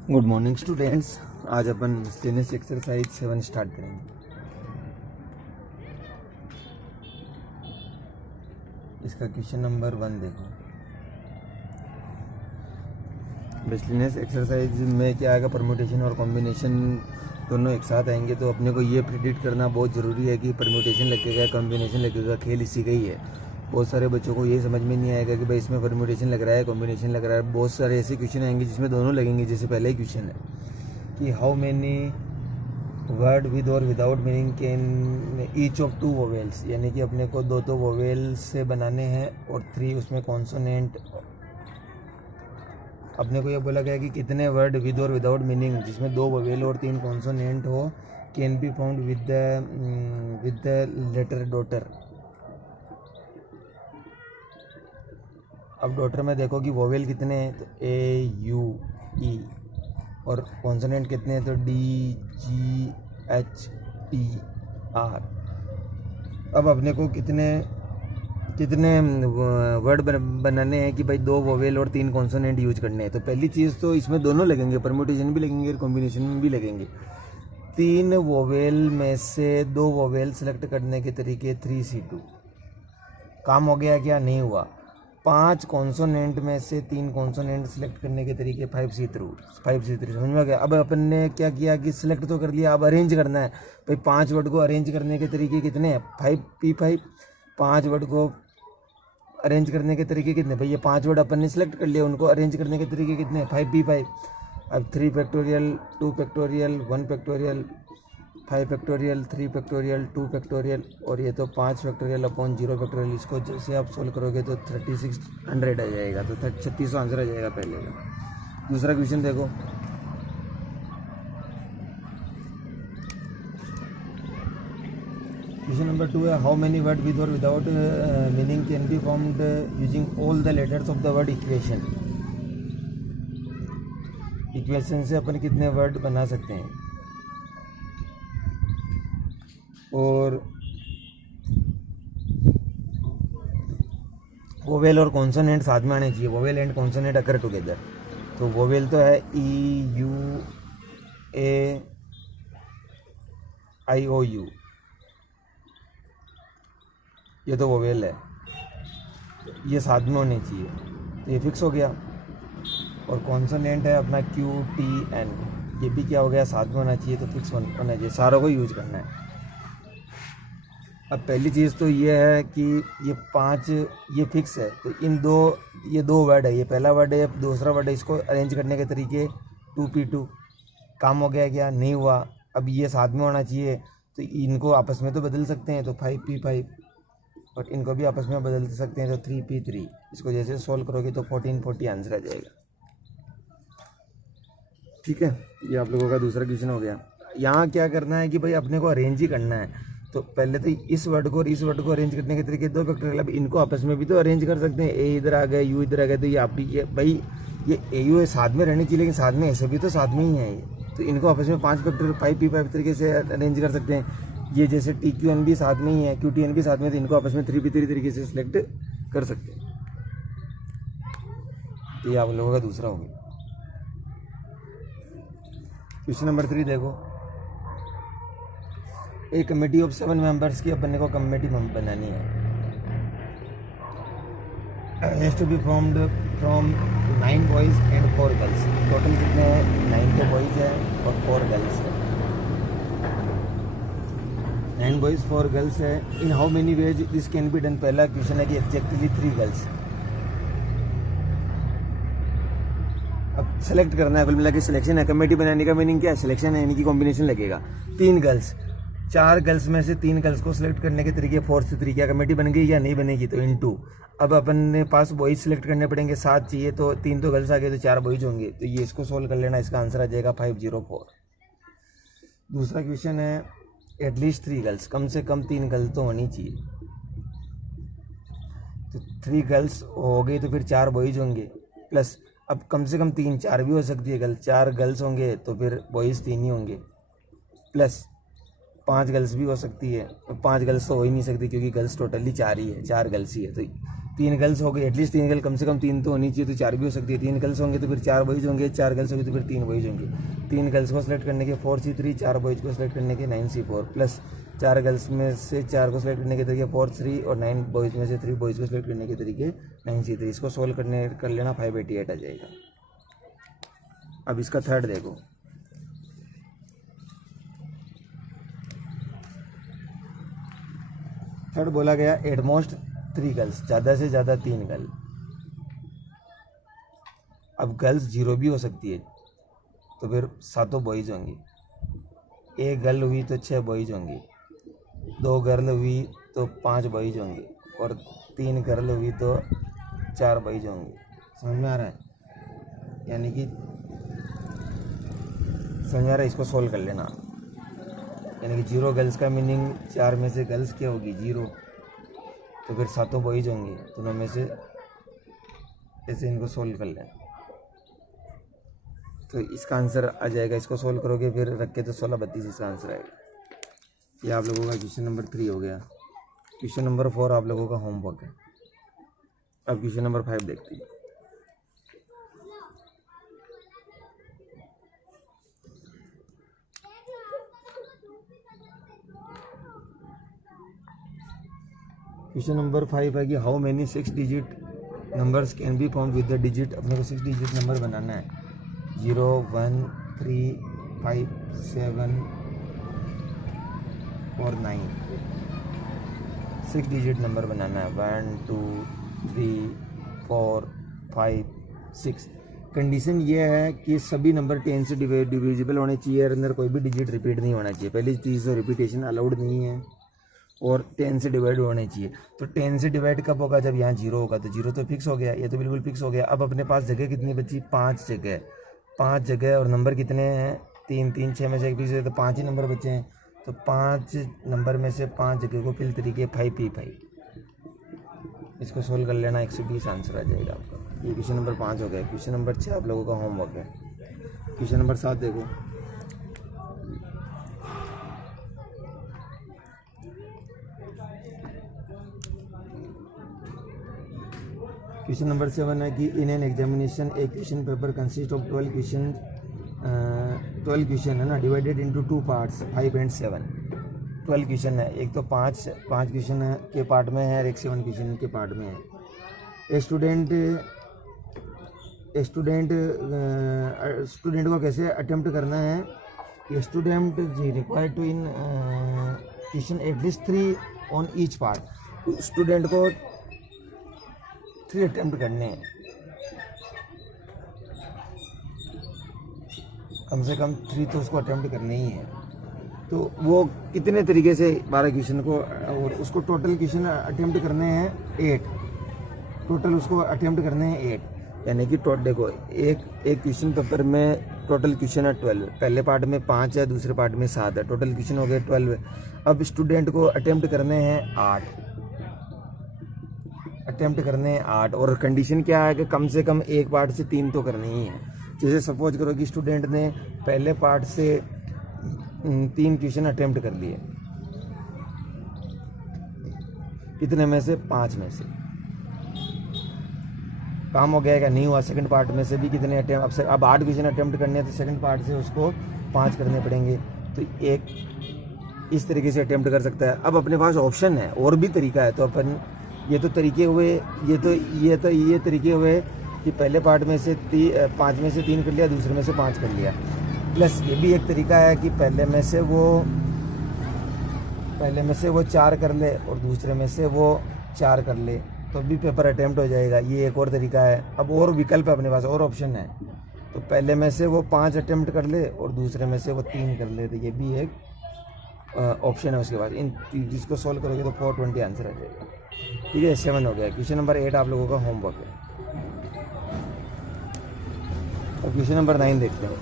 Good morning students. आज अपन stainless exercise 7 start करेंगे। इसका क्वेश्चन नंबर 1 देखो। बेस्टलिनेस एक्सरसाइज में क्या आएगा, परम्यूटेशन और कॉम्बिनेशन दोनों एक साथ आएंगे। तो अपने को ये प्रिडिक्ट करना बहुत ज़रूरी है कि परम्यूटेशन लगेगा कॉम्बिनेशन लगेगा, खेल इसी का ही है। बहुत सारे बच्चों को ये समझ में नहीं आएगा कि भाई इसमें परम्यूटेशन लग रहा है कॉम्बिनेशन लग रहा है। बहुत सारे ऐसे क्वेश्चन आएंगे जिसमें दोनों लगेंगे। जैसे पहले ही क्वेश्चन है कि हाउ मैनी वर्ड विद और without meaning can each of 2 vowels, यानी कि अपने को 2 वोवेल से बनाने हैं और 3 उसमें कॉन्सोनेंट। अपने को ये बोला गया कि कितने वर्ड विद और विदाउट मीनिंग जिसमें 2 वोवेल और 3 कॉन्सोनेंट हो can be found with the letter daughter. अब डॉटर में देखो कि वोवेल कितने हैं, तो ए यू ई, और कॉन्सोनेंट कितने हैं, तो D G H T R. अब अपने को कितने वर्ड बनाने हैं कि भाई 2 वोवेल और 3 कॉन्सोनेंट यूज करने हैं। तो पहली चीज़ तो इसमें दोनों लगेंगे, परम्यूटेशन भी लगेंगे और कॉम्बिनेशन में भी लगेंगे। 3 वोवेल में से 2 वोवेल सेलेक्ट करने के तरीके 3C2। काम हो गया क्या? नहीं हुआ। 5 कॉन्सोनेंट में से 3 कॉन्सोनेंट सेलेक्ट करने के तरीके 5C3 समझ में आ गया। अब अपन ने क्या किया कि सिलेक्ट तो कर लिया, अब अरेंज करना है। भाई 5 वर्ड को अरेंज करने के तरीके कितने हैं? 5P5। 5 वर्ड को अरेंज करने के तरीके कितने? भाई ये 5 वर्ड अपन ने सिलेक्ट कर लिया, उनको अरेंज करने के तरीके कितने? 5P5। अब 3 factorial 2 factorial 1 factorial 5 factorial 3 factorial 2 factorial, और ये तो 5 फैक्टोरियल अपॉन 0 फैक्टोरियल। इसको जैसे आप सोल्व करोगे तो 3600 आ जाएगा, तो 3600 आंसर आ जाएगा पहले का। दूसरा क्वेश्चन देखो। क्वेश्चन नंबर 2 है हाउ मेनी वर्ड विद और without meaning can be formed using all the letters of the word equation. Equation से अपन कितने वर्ड बना सकते हैं? और वोवेल और कॉन्सोनेंट साथ में आने चाहिए। Vowel and consonant occur together. तो वोवेल तो है E U A I O you, ये तो वोवेल है, ये साथ में होने चाहिए, तो ये फिक्स हो गया। और कॉन्सोनेंट है अपना क्यू टी एन, ये भी क्या हो गया? साथ में होना चाहिए, तो फिक्स होना चाहिए। सारों को यूज करना है। अब पहली चीज़ तो ये है कि ये 5 ये फिक्स है, तो ये दो वर्ड है, ये पहला वर्ड है, दूसरा वर्ड है। इसको अरेंज करने के तरीके 2P2। काम हो गया क्या? नहीं हुआ। अब ये साथ में होना चाहिए, तो इनको आपस में तो बदल सकते हैं, तो 5P5, और इनको भी आपस में बदल सकते हैं, तो 3P3। इसको जैसे सोल्व करोगे तो 1440 आंसर आ जाएगा। ठीक है, ये आप लोगों का दूसरा क्वेश्चन हो गया। यहाँ क्या करना है कि भाई अपने को अरेंज ही करना है। तो पहले तो इस वर्ड को और इस वर्ड को अरेंज करने के तरीके 2 फैक्टोरियल। अब इनको आपस में भी तो अरेंज कर सकते हैं। ए इधर आ गए, यू इधर आ गए, तो ये आप ये भाई ये ए यू साथ में रहने चाहिए, लेकिन साथ में ऐसे भी तो साथ में ही है ये। तो इनको आपस में 5 फैक्टोरियल 5P5 तरीके से अरेंज कर सकते हैं। ये जैसे TQN भी साथ में ही है, QTN भी साथ में, तो इनको आपस में 3P3 तरीके से सिलेक्ट कर सकते हैं। तो ये आप लोगों का दूसरा हो गया। क्वेश्चन नंबर 3 देखो। एक कमेटी ऑफ 7 मेंबर्स की अपने को कमेटी बनानी है। Has to be formed from 9 boys and 4 girls. Total कितने हैं? 9 तो बॉयज है और 4 गर्ल्स है। 9 बॉयज 4 गर्ल्स है। इन how many ways this can be done. पहला क्वेश्चन है कि एग्जैक्टली 3 गर्ल्स। अब सेलेक्ट करना है, कुल मिला के सिलेक्शन है। कमेटी बनाने का मीनिंग क्या है? सिलेक्शन है, यानी कि कॉम्बिनेशन लगेगा। 3 गर्ल्स, 4 गर्ल्स में से 3 गर्ल्स को सिलेक्ट करने के तरीके 4 से 3। क्या कमेटी बन गई या नहीं बनेगी? तो इनटू। अब अपन के पास बॉयज सिलेक्ट करने पड़ेंगे, 7 चाहिए, तो 3 तो गर्ल्स आ गए, तो 4 बॉयज होंगे। तो ये इसको सोल्व कर लेना, इसका आंसर आ जाएगा 504। दूसरा क्वेश्चन है एटलीस्ट 3 गर्ल्स, कम से कम 3 गर्ल्स तो होनी चाहिए। तो 3 गर्ल्स हो गई, तो फिर 4 बॉयज होंगे, प्लस अब कम से कम 3 4 भी हो सकती है गर्ल्स। 4 गर्ल्स होंगे तो फिर बॉयज़ 3 ही होंगे, प्लस 5 गर्ल्स भी हो सकती है। 5 गर्ल्स तो हो ही नहीं सकती, क्योंकि गर्ल्स टोटली 4 ही है, 4 गर्ल्स ही है। तो 3 गर्ल्स हो गई, एटलीस्ट 3 गर्ल, कम से कम 3 तो होनी चाहिए, तो 4 भी हो सकती है। 3 गर्ल्स होंगे तो फिर 4 बॉयज़ होंगे, 4 गर्ल्स होंगे तो फिर 3 बॉयज़ होंगे। 3 गर्ल्स को सेलेक्ट करने के 4C3, 4 बॉयज़ को सेलेक्ट करने के 9C4, प्लस 4 गर्ल्स में से 4 को सेलेक्ट करने के तरीके 4C3 और 9 बॉयज़ में से 3 बॉयज़ को सेलेक्ट करने के तरीके 9C3। इसको सोल्व कर लेना 588 आ जाएगा। अब इसका थर्ड देखो, थर्ड बोला गया एटमोस्ट 3 गर्ल्स, ज़्यादा से ज़्यादा 3 गर्ल। अब गर्ल्स 0 भी हो सकती है, तो फिर 7 बॉयज़ होंगी। 1 गर्ल हुई तो 6 बॉयज़ होंगी, 2 गर्ल हुई तो 5 बॉयज़ होंगे, और 3 गर्ल हुई तो 4 बॉयज़ होंगे। समझ में आ रहा है? यानी कि समझ में आ रहा है? इसको सोल्व कर लेना। यानी कि 0 गर्ल्स का मीनिंग 4 में से गर्ल्स क्या होगी? 0। तो फिर 7 बॉयज़ होंगे, दोनों में से ऐसे इनको सोल्व कर लेना, तो इसका आंसर आ जाएगा। इसको सोल्व करोगे फिर रख के तो 16 32 इसका आंसर आएगा। ये आप लोगों का क्वेश्चन नंबर 3 हो गया। क्वेश्चन नंबर 4 आप लोगों का होमवर्क है। अब क्वेश्चन नंबर 5 देखते हैं। क्वेश्चन नंबर 5 है कि how many 6 digit numbers can be found with the digit. अपने को 6 डिजिट नंबर बनाना है। 0 1 3 5 7 और 9। 6 डिजिट नंबर बनाना है। 1 2 3 4 5 6। कंडीशन ये है कि सभी नंबर 10 से डिविजिबल होने चाहिए, अंदर कोई भी डिजिट रिपीट नहीं होना चाहिए। पहली चीज़ तो रिपीटेशन अलाउड नहीं है, और 10 से डिवाइड होने चाहिए। तो 10 से डिवाइड कब होगा? जब यहाँ 0 होगा। तो 0 तो फिक्स हो गया, ये तो बिल्कुल फिक्स हो गया। अब अपने पास जगह कितनी बची? 5 जगह। 5 जगह और नंबर कितने हैं? 3 3 6 में से 1 फिक्स है, तो 5 ही नंबर बचे हैं। तो 5 नंबर में से 5 जगह को फिल तरीके 5P5। इसको सोल्व कर लेना, 120 आंसर आ जाएगा आपका। ये क्वेश्चन नंबर 5 हो गया। क्वेश्चन नंबर 6 आप लोगों का होमवर्क है। क्वेश्चन नंबर 7 देखो। क्वेश्चन नंबर 7 है कि इन एन एग्जामिनेशन एक question paper consist of 12 question है ना, divided into 2 parts 5 and 7। 12 question है। एक तो 5 क्वेश्चन के पार्ट में है और एक 7 क्वेश्चन के पार्ट में है। स्टूडेंट को कैसे अटेम्प्ट करना है? Student required to in question at least 3 on each part. Student को 3 अटेम्प्ट करने हैं, कम से कम 3 तो उसको अटेम्प्ट करने ही है। तो वो कितने तरीके से 12 क्वेश्चन को, और उसको टोटल क्वेश्चन अटेम्प्ट करने हैं 8। टोटल उसको अटेम्प्ट करने हैं 8। यानी कि देखो एक क्वेश्चन पेपर में टोटल क्वेश्चन है 12। पहले पार्ट में 5 है, दूसरे पार्ट में 7 है, टोटल क्वेश्चन हो गए 12। अब स्टूडेंट को अटेम्प्ट करने हैं 8। अटेम्प्ट करने हैं 8, और कंडीशन क्या है कि कम से कम एक पार्ट से 3 तो करने ही है। जैसे सपोज करो कि स्टूडेंट ने पहले पार्ट से 3 क्वेश्चन अटेम्प्ट कर लिए, कितने में से? 5 में से। काम हो गया क्या? नहीं हुआ। सेकंड पार्ट में से भी कितने अटेम्प्ट? अब 8 क्वेश्चन अटेम्प्ट करने हैं, तो सेकंड पार्ट से उसको 5 करने पड़ेंगे। तो एक इस तरीके से अटेम्प्ट कर सकता है। अब अपने पास ऑप्शन है, और भी तरीका है। तो अपन ये तो तरीके हुए, ये तरीके हुए कि पहले पार्ट में से 5 में से 3 कर लिया, दूसरे में से 5 कर लिया। प्लस ये भी एक तरीका है कि पहले में से वो 4 कर ले और दूसरे में से वो 4 कर ले, तो भी पेपर अटेम्प्ट हो जाएगा। ये एक और तरीका है। अब और विकल्प है अपने पास, और ऑप्शन है। तो पहले में से वो 5 अटेम्प्ट कर ले और दूसरे में से वो 3 कर ले, तो ये भी एक ऑप्शन है। उसके बाद इन जिसको सोल्व करोगे तो 420 आंसर आ जाएगा। ठीक है, 7 हो गया। क्वेश्चन नंबर 8 आप लोगों का होमवर्क है। अब क्वेश्चन नंबर 9 देखते हैं।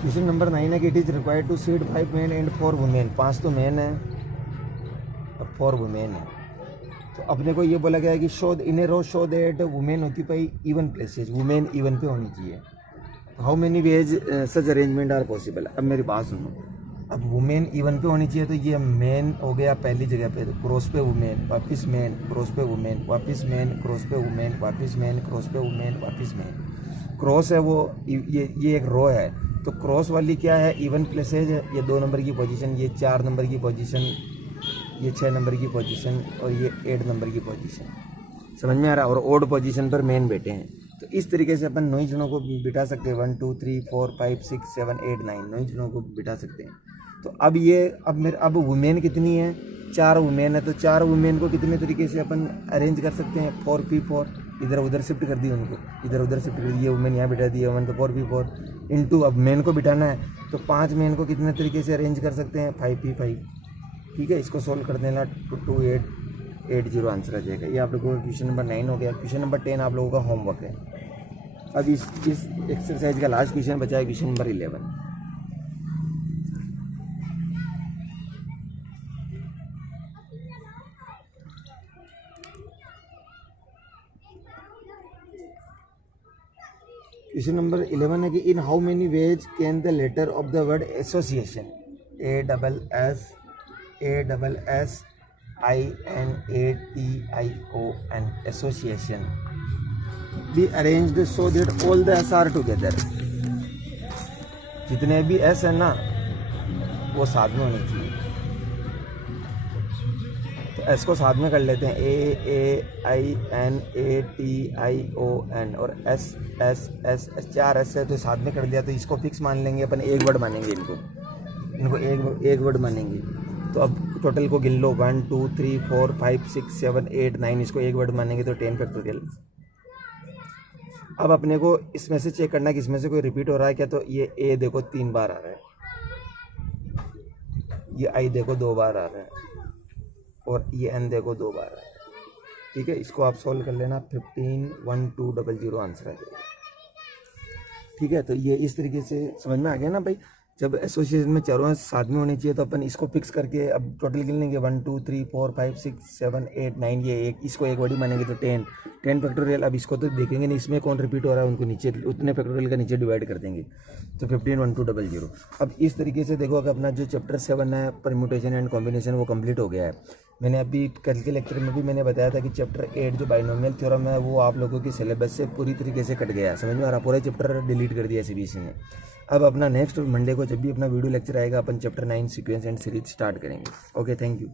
क्वेश्चन नंबर 9 है कि it is required to seat 5 men and 4 women. 5 तो मेन है और 4 वुमेन है। तो अपने को ये बोला गया है कि show in a row show that women occupy even places, women even पे होनी चाहिए। How many ways such arrangement are possible. अब मेरी बात सुनो, अब वुमेन इवन पे होनी चाहिए तो ये मेन हो गया पहली जगह पे, क्रॉस पे वुमेन, वापस मेन, क्रॉस पे वुमेन, वापस मेन, क्रॉस पे वुमेन, वापस मेन, क्रॉस पे वुमेन, वापस मेन। क्रॉस है वो, ये एक रो है, तो क्रॉस वाली क्या है, इवन प्लेसेज है। ये 2 नंबर की पोजीशन, ये 4 नंबर की पोजीशन, ये 6 नंबर की पोजीशन और ये 8 नंबर की पोजीशन। समझ में आ रहा है। और ओड पोजीशन पर मेन बैठे हैं। तो इस तरीके से अपन 9 जनों को बिठा सकते हैं। 1 2 3 4 5 6 7 8 9 9 जनों को बिठा सकते हैं। तो अब वुमेन कितनी है, 4 वुमेन है। तो 4 वुमेन को कितने तरीके से अपन अरेंज कर सकते हैं, 4p4, इधर उधर शिफ्ट कर दी उनको, इधर उधर शिफ्ट कर दी। ये वुमेन यहाँ बिठा दी है 1 तो 4p4 इंटू, अब मेन को बिठाना है तो 5 मेन को कितने तरीके से अरेंज कर सकते हैं, 5p5। ठीक है, इसको सोल्व कर देना, 2880 आंसर आ जाएगा। ये आप लोगों का क्वेश्चन नंबर 9 हो गया। क्वेश्चन नंबर 10 आप लोगों का होमवर्क है। अब इस एक्सरसाइज का लास्ट क्वेश्चन बचा है, क्वेश्चन नंबर 11। क्वेश्चन नंबर 11 है कि in how many ways can the letter of the word association, ASSINATION, association, be arranged so that all the S are together. जितने भी एस है ना वो साथ में होनी चाहिए। तो एस को साथ में कर लेते हैं, AAINATION और एस 4 एस है तो साथ में कर दिया। तो इसको फिक्स मान लेंगे अपन, एक वर्ड मानेंगे इनको एक वर्ड मानेंगे। तो अब टोटल को गिन लो, 1 2 3 4 5 6 7 8 9, इसको एक वर्ड मानेंगे तो 10 फैक्टोरियल। अब अपने को इसमें से चेक करना है कि इसमें से कोई रिपीट हो रहा है क्या। तो ये ए देखो 3 बार आ रहा है, ये आई देखो 2 बार आ रहा है और ये एन देखो 2 बार आ रहा है। ठीक है, इसको आप सॉल्व कर लेना, 151200 आंसर आ जाएगा। ठीक है, तो ये इस तरीके से समझ में आ गया ना भाई। जब एसोसिएशन में चारों साथ में होनी चाहिए तो अपन इसको फिक्स करके अब टोटल गिन लेंगे, 1 2 3 4 5 6 7 8 9, ये एक, इसको एक वर्ड ही मानेंगे तो 10 फैक्टोरियल। अब इसको तो देखेंगे नहीं इसमें कौन रिपीट हो रहा है, उनको नीचे उतने फैक्टोरियल का नीचे डिवाइड कर देंगे तो 151200। अब इस तरीके से देखो कि अपना जो चैप्टर 7 है परम्यूटेशन एंड कॉम्बिनेशन वो कंप्लीट हो गया है। मैंने अभी कल के लेक्चर में भी मैंने बताया था कि चैप्टर 8 जो बाइनोमियल थ्योरम है वो आप लोगों की सिलेबस से पूरी तरीके से कट गया है। समझ में आ रहा, पूरा चैप्टर डिलीट कर दिया सीबीएसई ने। अब अपना नेक्स्ट मंडे को जब भी अपना वीडियो लेक्चर आएगा अपन chapter 9 sequence and series start करेंगे। Okay, thank you.